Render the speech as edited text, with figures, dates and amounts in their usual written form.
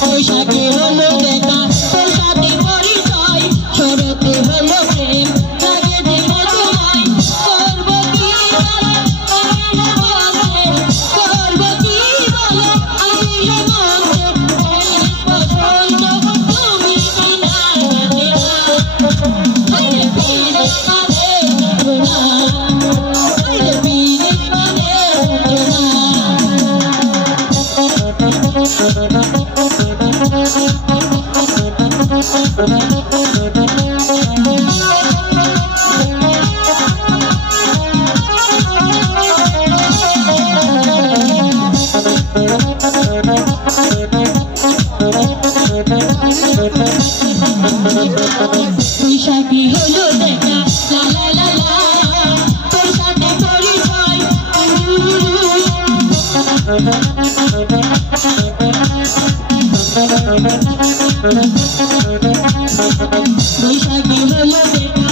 বৈশাখে হলো দেখা তোর সাথে পরিচয় শরতে হলো প্রেম লাগে যে মধুময় করবো কি বলো আমি হেমন্তে পছন্দ তুমি বিনা হাইরে পীরে কানে জোনা হাইরে পীরে কানে জোনা বৈশাখী হলো দেখা লা লা লা লা তোর সাথে পরিচয় বৈশাখী হলো দেখা